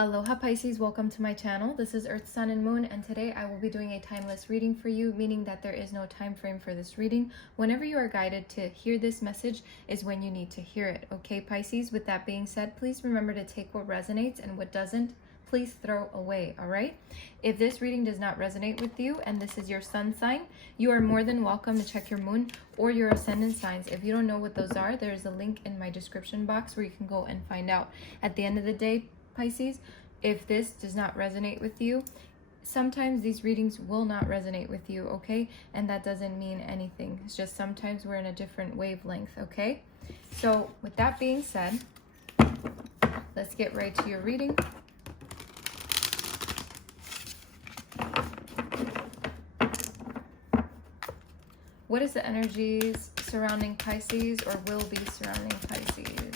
Aloha Pisces, welcome to my channel. This is Earth, Sun, and Moon, and today I will be doing a timeless reading for you, meaning that there is no time frame for this reading. Whenever you are guided to hear this message is when you need to hear it. Okay, Pisces, with that being said, please remember to take what resonates and what doesn't, please throw away, all right? If this reading does not resonate with you and this is your sun sign, you are more than welcome to check your moon or your ascendant signs. If you don't know what those are, there is a link in my description box where you can go and find out. At the end of the day, Pisces, if this does not resonate with you, sometimes these readings will not resonate with you, okay? And that doesn't mean anything. It's just sometimes we're in a different wavelength, okay? So with that being said, let's get right to your reading. What is the energies surrounding Pisces or will be surrounding Pisces?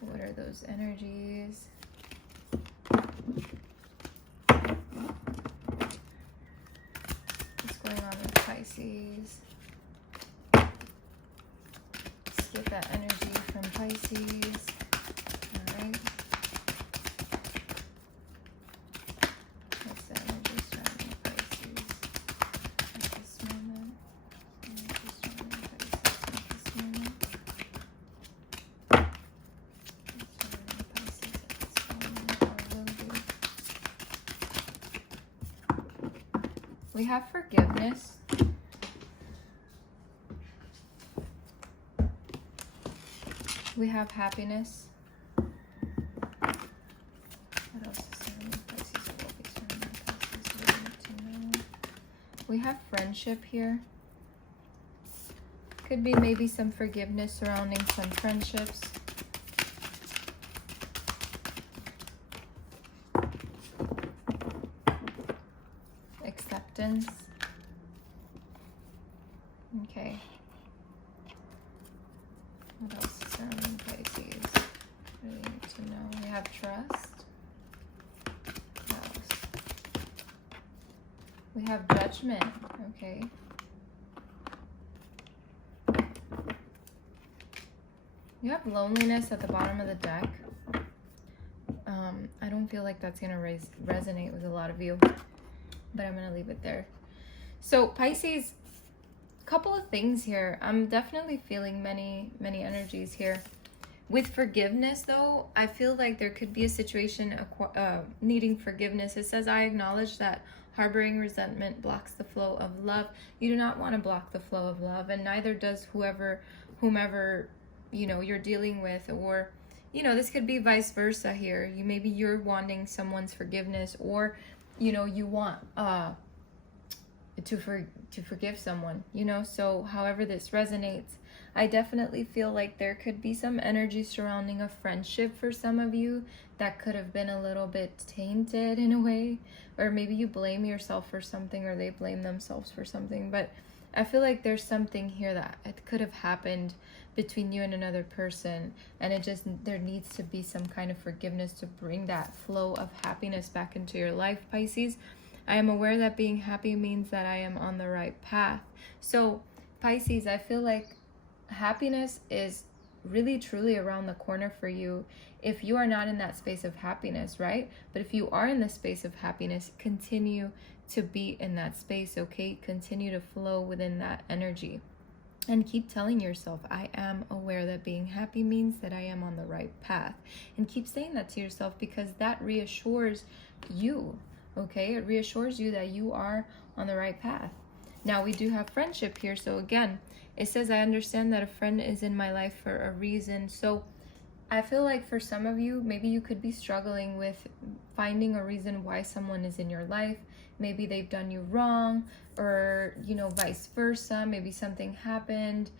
What are those energies? What's going on with Pisces? Let's get that energy from Pisces. All right. What's the energy surrounding Pisces at this moment? Energy surrounding Pisces at this moment. We have forgiveness. We have happiness. What else is surrounding Pisces? What will be surrounding Pisces? We need to know. We have friendship here. Could be maybe some forgiveness surrounding some friendships. Acceptance. Okay. What else is surrounding Pisces? We need to know. We have trust. What else? We have judgment. Okay. You have loneliness at the bottom of the deck. I don't feel like that's going to resonate with a lot of you, but I'm going to leave it there. So Pisces, a couple of things here. I'm definitely feeling many energies here. With forgiveness, though, I feel like there could be a situation needing forgiveness. It says, I acknowledge that harboring resentment blocks the flow of love. You do not want to block the flow of love, and neither does whomever, you know, you're dealing with, or, you know, this could be vice versa here. Maybe you're wanting someone's forgiveness, or, you know, you want to forgive someone, you know. So however this resonates, I definitely feel like there could be some energy surrounding a friendship for some of you that could have been a little bit tainted in a way, or maybe you blame yourself for something or they blame themselves for something. But I feel like there's something here that it could have happened between you and another person, and there needs to be some kind of forgiveness to bring that flow of happiness back into your life, Pisces. I am aware that being happy means that I am on the right path. So Pisces, I feel like happiness is really truly around the corner for you if you are not in that space of happiness, right? But if you are in the space of happiness, continue to be in that space, okay? Continue to flow within that energy. And keep telling yourself, I am aware that being happy means that I am on the right path. And keep saying that to yourself, because that reassures you, okay? It reassures you that you are on the right path. Now, we do have friendship here. So again, it says, I understand that a friend is in my life for a reason. So I feel like for some of you, maybe you could be struggling with finding a reason why someone is in your life. Maybe they've done you wrong, or, you know, vice versa. Maybe something happened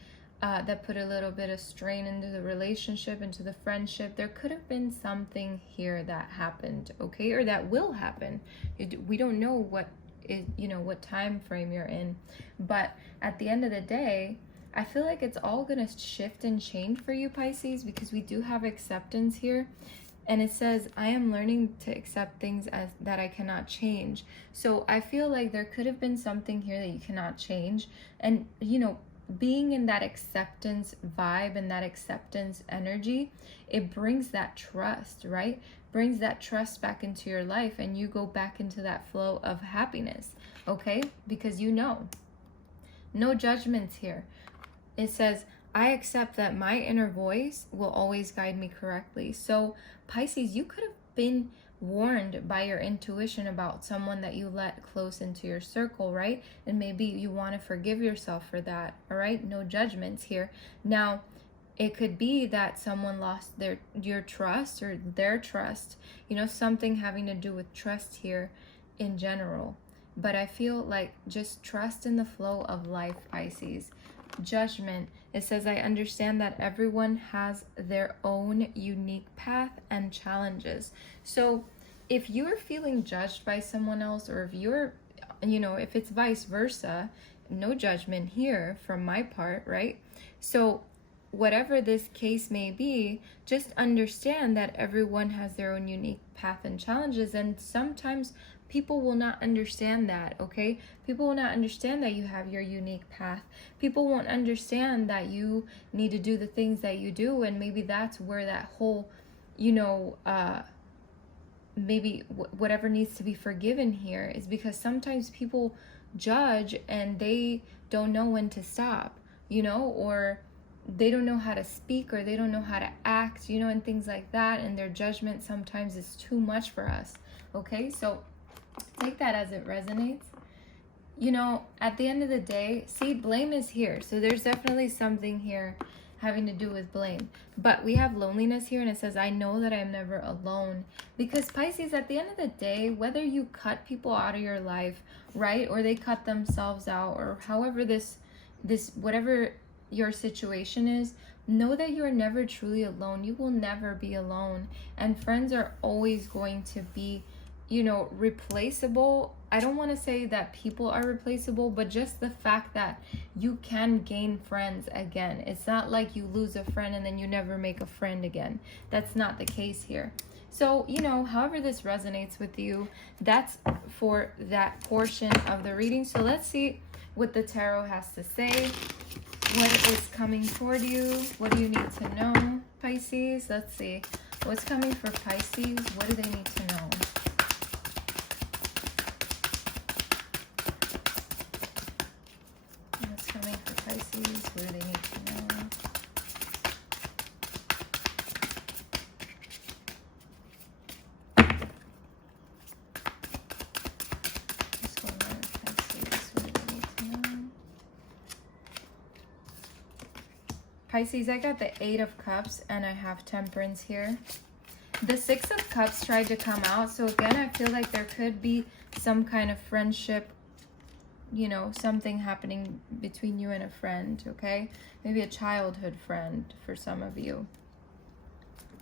that put a little bit of strain into the relationship, into the friendship. There could have been something here that happened, okay, or that will happen. We don't know what time frame you're in, but at the end of the day, I feel like it's all gonna shift and change for you, Pisces, because we do have acceptance here. And it says, I am learning to accept things as that I cannot change. So I feel like there could have been something here that you cannot change. And, you know, being in that acceptance vibe and that acceptance energy, it brings that trust, right? Brings that trust back into your life, and you go back into that flow of happiness, okay? Because you know, no judgments here. It says, I accept that my inner voice will always guide me correctly. So Pisces, you could have been warned by your intuition about someone that you let close into your circle, right? And maybe you want to forgive yourself for that, all right? No judgments here. Now, it could be that someone lost your trust or their trust, you know, something having to do with trust here in general. But I feel like just trust in the flow of life, Pisces. Judgment, it says, I understand that everyone has their own unique path and challenges. So if you're feeling judged by someone else, or if you're, you know, if it's vice versa, no judgment here from my part, right? So whatever this case may be, just understand that everyone has their own unique path and challenges, and sometimes people will not understand that, okay? People will not understand that you have your unique path. People won't understand that you need to do the things that you do, and maybe that's where that whole, you know, maybe whatever needs to be forgiven here is because sometimes people judge and they don't know when to stop, you know, or they don't know how to speak, or they don't know how to act, you know, and things like that, and their judgment sometimes is too much for us, okay? So take that as it resonates. You know, at the end of the day, see, blame is here. So there's definitely something here having to do with blame. But we have loneliness here, and it says, I know that I'm never alone. Because Pisces, at the end of the day, whether you cut people out of your life, right, or they cut themselves out, or however this whatever your situation is, know that you're never truly alone. You will never be alone. And friends are always going to be, you know, replaceable. I don't want to say that people are replaceable, but just the fact that you can gain friends again. It's not like you lose a friend and then you never make a friend again. That's not the case here. So, you know, however this resonates with you, that's for that portion of the reading. So let's see what the tarot has to say. What is coming toward you? What do you need to know, Pisces? Let's see. What's coming for Pisces? What do they need to know? What's coming for Pisces? What do they need to know? What's going on with Pisces? What do they need to know? Pisces, I got the 8 of Cups and I have Temperance here. The 6 of Cups tried to come out. So again, I feel like there could be some kind of friendship, you know, something happening between you and a friend, okay? Maybe a childhood friend for some of you.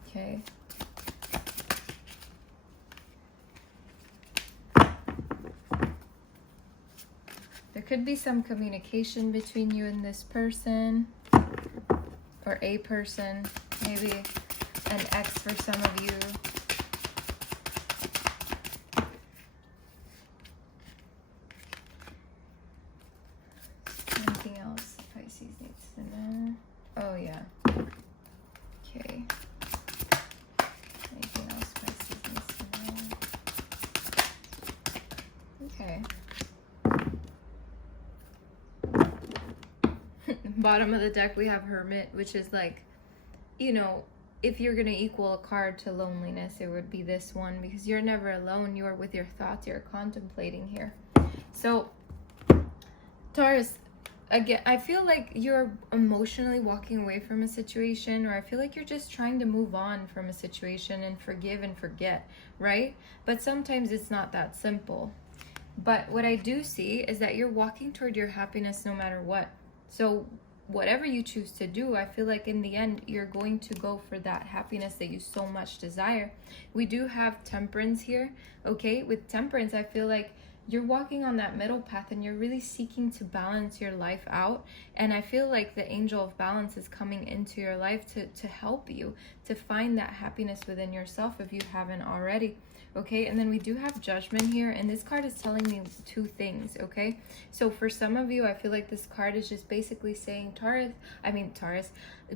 Okay. There could be some communication between you and this person, or a person, maybe an ex for some of you. Anything else Pisces needs to know? Oh yeah. Okay. Anything else Pisces needs to know? Okay. Bottom of the deck, we have Hermit, which is like, you know, if you're going to equal a card to loneliness, it would be this one, because you're never alone. You are with your thoughts. You're contemplating here. So, Taurus, again, I feel like you're emotionally walking away from a situation, or I feel like you're just trying to move on from a situation and forgive and forget, right? But sometimes it's not that simple. But what I do see is that you're walking toward your happiness no matter what. So whatever you choose to do, I feel like in the end, you're going to go for that happiness that you so much desire. We do have Temperance here, okay? With Temperance, I feel like you're walking on that middle path and you're really seeking to balance your life out. And I feel like the angel of balance is coming into your life to help you to find that happiness within yourself if you haven't already. Okay, and then we do have Judgment here, and this card is telling me two things. Okay, so for some of you, I feel like this card is just basically saying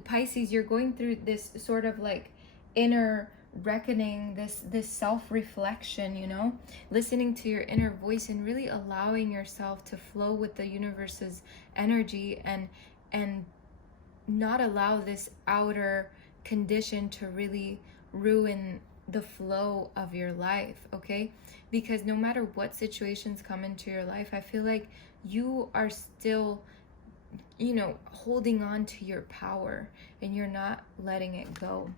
Pisces, you're going through this sort of like inner reckoning, this self-reflection, you know, listening to your inner voice and really allowing yourself to flow with the universe's energy and not allow this outer condition to really ruin the flow of your life. Okay, because no matter what situations come into your life, I feel like you are still, you know, holding on to your power and you're not letting it go.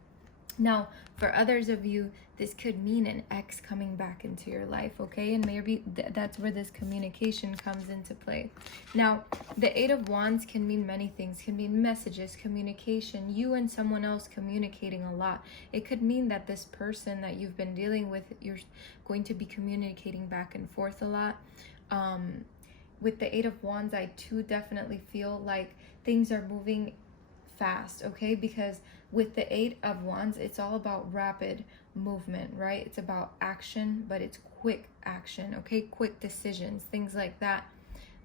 Now, for others of you, this could mean an ex coming back into your life, okay? And maybe that's where this communication comes into play. Now, the Eight of Wands can mean many things. It can mean messages, communication, you and someone else communicating a lot. It could mean that this person that you've been dealing with, you're going to be communicating back and forth a lot. With the Eight of Wands, I too definitely feel like things are moving fast, okay? Because with the Eight of Wands, it's all about rapid movement, right? It's about action, but it's quick action, okay? Quick decisions, things like that.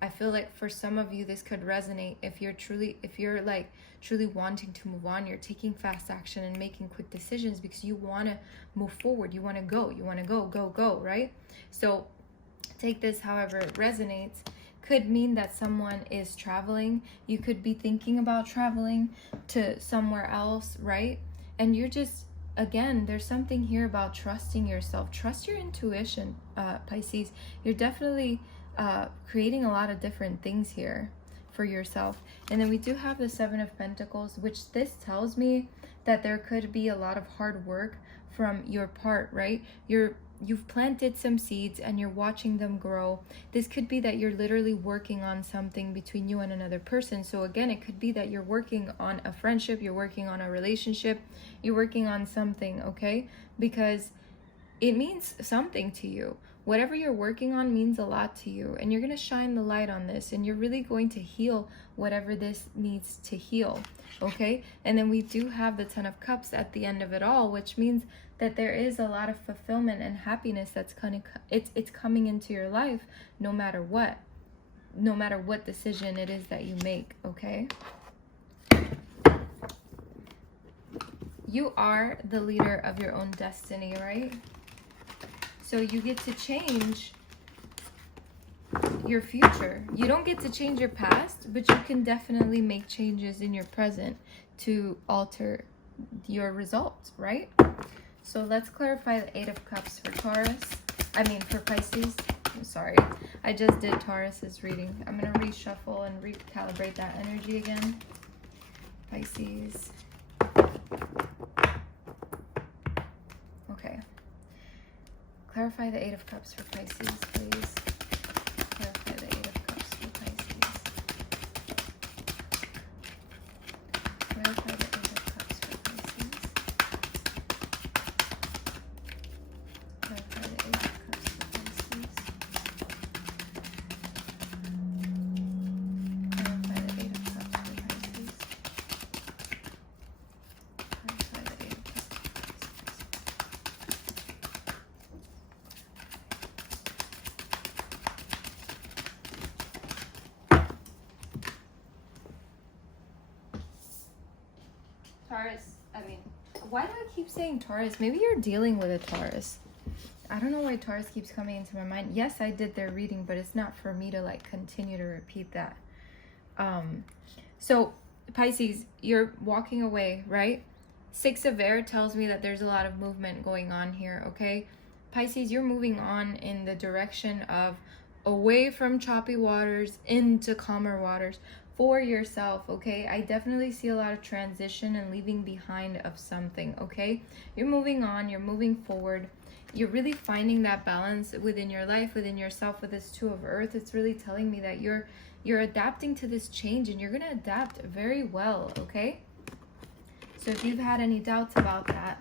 I feel like for some of you, this could resonate if you're like truly wanting to move on. You're taking fast action and making quick decisions because you want to move forward. You want to go, right? So take this however it resonates. Could mean that someone is traveling. You could be thinking about traveling to somewhere else, right? And you're just, again, there's something here about trusting yourself. Trust your intuition, Pisces. You're definitely creating a lot of different things here for yourself. And then we do have the Seven of Pentacles, which this tells me that there could be a lot of hard work from your part, right? You've planted some seeds and you're watching them grow. This could be that you're literally working on something between you and another person. So again, it could be that you're working on a friendship, you're working on a relationship, you're working on something, okay? Because it means something to you. Whatever you're working on means a lot to you, and you're going to shine the light on this, and you're really going to heal whatever this needs to heal, okay? And then we do have the Ten of Cups at the end of it all, which means that there is a lot of fulfillment and happiness that's it's coming into your life no matter what decision it is that you make, okay? You are the leader of your own destiny, right? So you get to change your future. You don't get to change your past, but you can definitely make changes in your present to alter your results, right? So let's clarify the Eight of Cups for for Pisces. I'm sorry. I just did Taurus's reading. I'm going to reshuffle and recalibrate that energy again. Pisces. Okay. Clarify the Eight of Cups for Pisces, please. Clarify the Eight of Cups for Pisces. Clarify the Eight of Cups for Pisces. Clarify the Eight of Cups for Pisces. Clarify the Eight of Cups for Pisces. Clarify the Eight of Cups. Taurus, why do I keep saying Taurus? Maybe you're dealing with a Taurus. I don't know why Taurus keeps coming into my mind. Yes, I did their reading, but it's not for me to like continue to repeat that. So Pisces, you're walking away, right? Six of Air tells me that there's a lot of movement going on here, okay? Pisces, you're moving on in the direction of away from choppy waters into calmer waters for yourself, okay? I definitely see a lot of transition and leaving behind of something, okay? You're moving on, you're moving forward. You're really finding that balance within your life, within yourself, with this Two of Earth. It's really telling me that you're adapting to this change, and you're going to adapt very well, okay? So if you've had any doubts about that,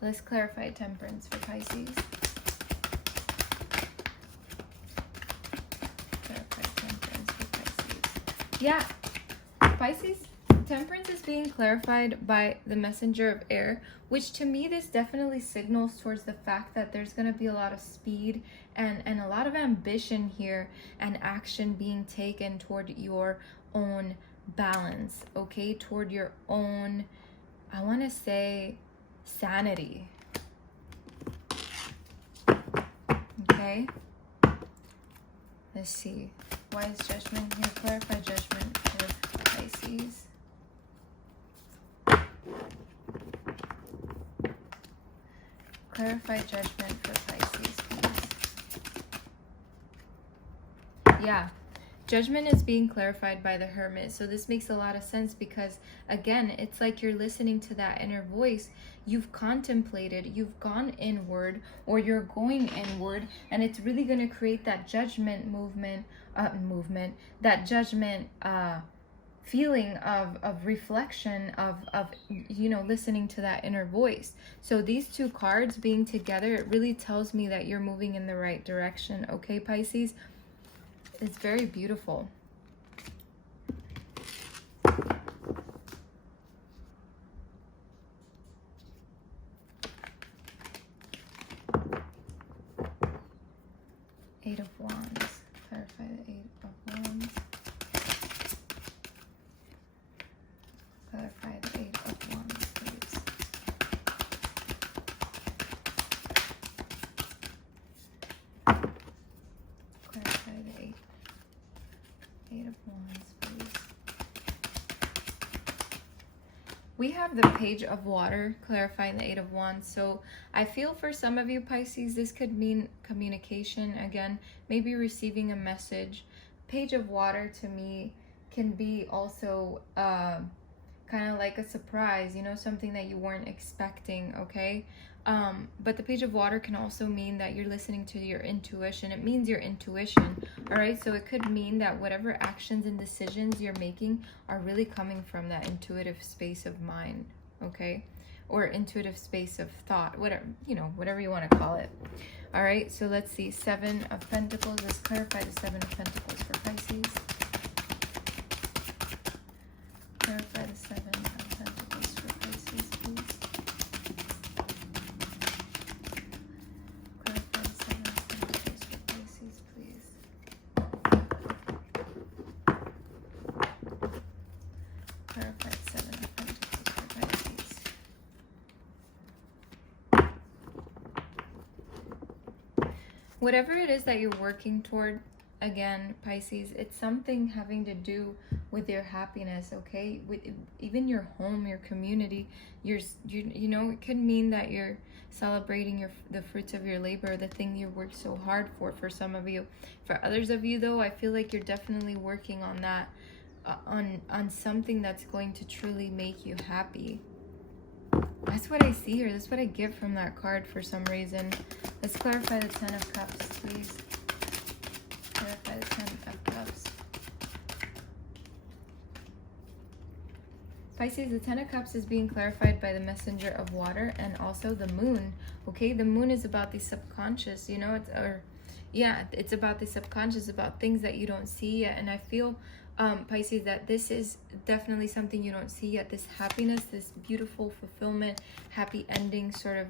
let's clarify Temperance for Pisces. Yeah, Pisces, Temperance is being clarified by the messenger of air, which to me this definitely signals towards the fact that there's going to be a lot of speed and a lot of ambition here and action being taken toward your own balance, okay? Toward your own, I want to say, sanity. Okay? Let's see. Why is Judgment here? Clarify Judgment for Pisces. Clarify Judgment for Pisces, please. Yeah. Judgment is being clarified by the Hermit. So this makes a lot of sense because, again, it's like you're listening to that inner voice. You've contemplated, you've gone inward, or you're going inward, and it's really going to create that judgment that judgment feeling of reflection, of you know, listening to that inner voice. So these two cards being together, it really tells me that you're moving in the right direction, okay, Pisces? It's very beautiful. Eight of Wands. Clarify the Eight of Wands. Clarify the Eight of Wands, please. Clarify the Eight of Wands, please. We have the Page of Water clarifying the Eight of Wands. So I feel for some of you, Pisces, this could mean communication. Again, maybe receiving a message. Page of Water to me can be also kind of like a surprise, you know, something that you weren't expecting, okay? But the Page of Water can also mean that you're listening to your intuition. It means your intuition, all right? So it could mean that whatever actions and decisions you're making are really coming from that intuitive space of mind, okay? Or intuitive space of thought, whatever, you know, whatever you want to call it. All right, so let's see. Seven of Pentacles. Let's clarify the Seven of Pentacles for Pisces. Clarify the Seven of Pentacles for Pisces, please. Clarify the Seven of Pentacles for Pisces, please. Clarify the Seven of Pentacles for Pisces. Whatever it is that you're working toward, again, Pisces, it's something having to do with your happiness, okay? With even your home, your community, you know, it could mean that you're celebrating the fruits of your labor, the thing you worked so hard for some of you. For others of you, though, I feel like you're definitely working on that, on something that's going to truly make you happy. That's what I see here. That's what I get from that card for some reason. Let's clarify the Ten of Cups, please. Clarify the Ten of Cups. Pisces, the Ten of Cups is being clarified by the messenger of water and also the moon. Okay, the moon is about the subconscious, you know, it's about the subconscious, about things that you don't see yet. And I feel, Pisces, that this is definitely something you don't see yet. This happiness, this beautiful fulfillment, happy ending sort of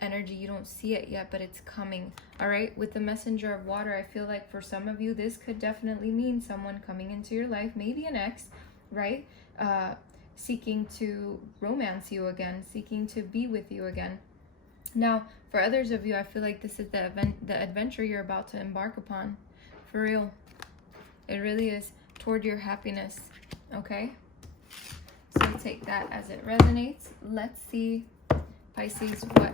energy, you don't see it yet, but it's coming. All right, with the messenger of water, I feel like for some of you, this could definitely mean someone coming into your life, maybe an ex, right? Seeking to romance you again, seeking to be with you again. Now, for others of you, I feel like this is the adventure you're about to embark upon. For real. It really is toward your happiness, okay? So take that as it resonates. Let's see, Pisces, what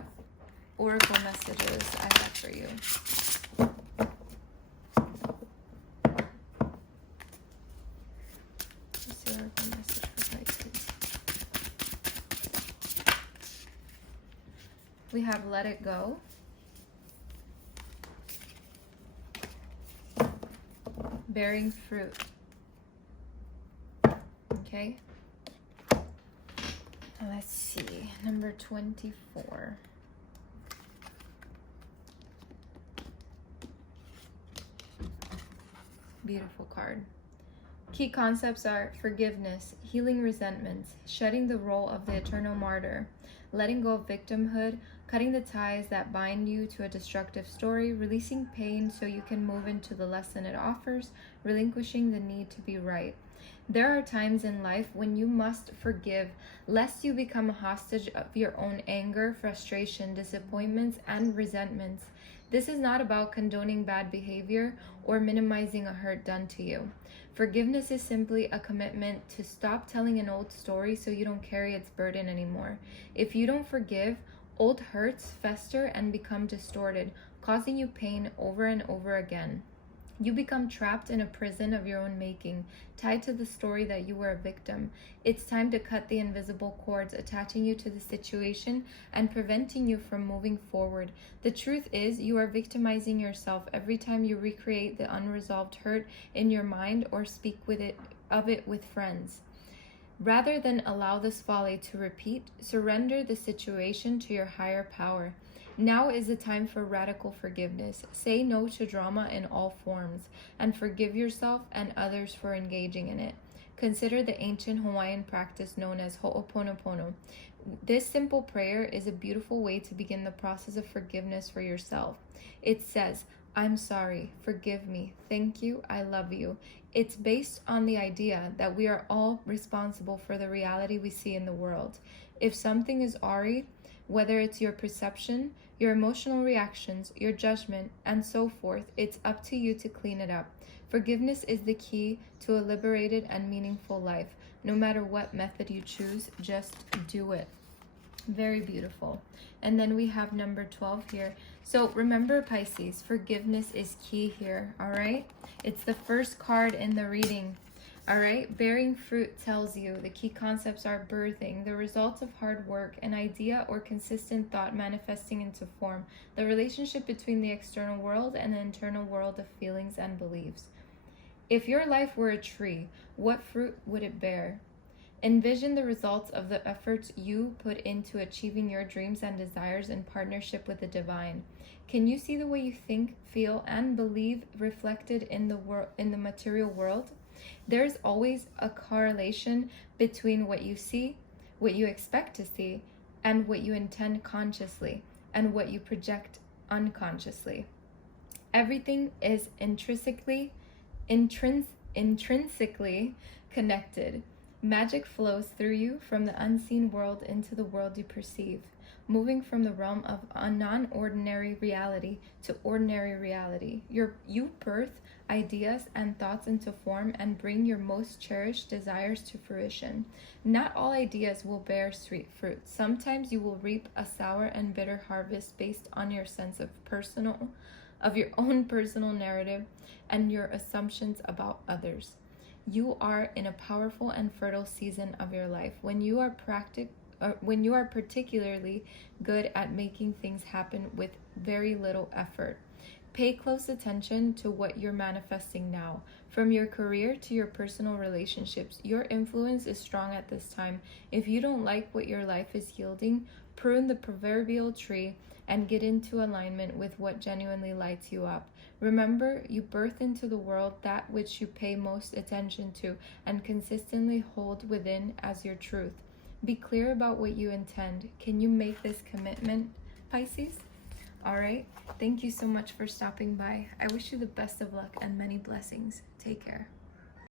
oracle messages I have for you. Let's see, oracle message for Pisces. We have let it go. Bearing fruit. Okay. Let's see. Number 24. Beautiful card. Key concepts are forgiveness, healing resentments, shedding the role of the eternal martyr, letting go of victimhood, cutting the ties that bind you to a destructive story, releasing pain so you can move into the lesson it offers, relinquishing the need to be right. There are times in life when you must forgive, lest you become a hostage of your own anger, frustration, disappointments, and resentments. This is not about condoning bad behavior or minimizing a hurt done to you. Forgiveness is simply a commitment to stop telling an old story so you don't carry its burden anymore. If you don't forgive, old hurts fester and become distorted, causing you pain over and over again. You become trapped in a prison of your own making, tied to the story that you were a victim. It's time to cut the invisible cords attaching you to the situation and preventing you from moving forward. The truth is, you are victimizing yourself every time you recreate the unresolved hurt in your mind or speak of it with friends. Rather than allow this folly to repeat, surrender the situation to your higher power. Now is the time for radical forgiveness. Say no to drama in all forms and forgive yourself and others for engaging in it. Consider the ancient Hawaiian practice known as Ho'oponopono. This simple prayer is a beautiful way to begin the process of forgiveness for yourself. It says, "I'm sorry, forgive me, thank you, I love you." It's based on the idea that we are all responsible for the reality we see in the world. If something is awry, whether it's your perception, your emotional reactions, your judgment, and so forth, it's up to you to clean it up. Forgiveness is the key to a liberated and meaningful life. No matter what method you choose, just do it. Very beautiful. And then we have number 12 here. So remember, Pisces, forgiveness is key here, all right? It's the first card in the reading. All right, bearing fruit tells you the key concepts are birthing, the results of hard work, an idea or consistent thought manifesting into form, the relationship between the external world and the internal world of feelings and beliefs. If your life were a tree, what fruit would it bear? Envision the results of the efforts you put into achieving your dreams and desires in partnership with the divine. Can you see the way you think, feel, and believe reflected in the material world? There's always a correlation between what you see, what you expect to see, and what you intend consciously, and what you project unconsciously. Everything is intrinsically connected. Magic flows through you from the unseen world into the world you perceive, moving from the realm of a non-ordinary reality to ordinary reality. You birth ideas and thoughts into form and bring your most cherished desires to fruition. Not all ideas will bear sweet fruit. Sometimes you will reap a sour and bitter harvest based on your sense of your own personal narrative and your assumptions about others. You are in a powerful and fertile season of your life when you are particularly good at making things happen with very little effort. Pay close attention to what you're manifesting now. From your career to your personal relationships, your influence is strong at this time. If you don't like what your life is yielding, prune the proverbial tree and get into alignment with what genuinely lights you up. Remember, you birth into the world that which you pay most attention to and consistently hold within as your truth. Be clear about what you intend. Can you make this commitment, Pisces? All right. Thank you so much for stopping by. I wish you the best of luck and many blessings. Take care.